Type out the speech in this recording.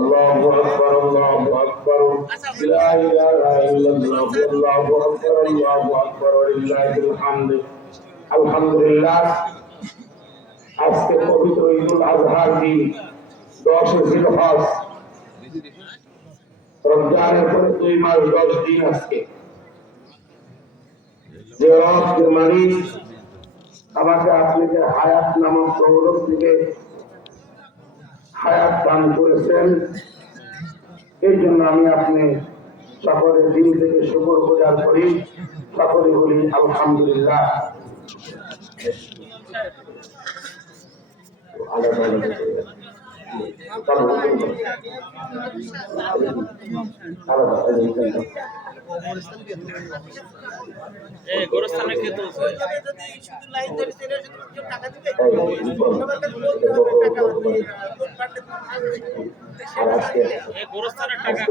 আল্লাহু আকবার আল্লাহু আকবার লা ইলাহা ইল্লাল্লাহ আল্লাহু আকবার ওয়ালিল্লাহিল হামদ আলহামদুলিল্লাহ আজকে পবিত্র ঈদুল আজহার দিন 10 জিলহজ রমজানের পরে 2 মাস 10 দিন আজকে যে রবের মালিক আমাকে আপনাকে হায়াত নামক দৌলত থেকে হায়াত দান করেছেন এই জন্য আমি আপনি সকলের দিন থেকে শুকর গুজার করি সকলে বলি আলহামদুলিল্লাহ গোরস্থানে কে তুলছে গোরস্থানের টাকা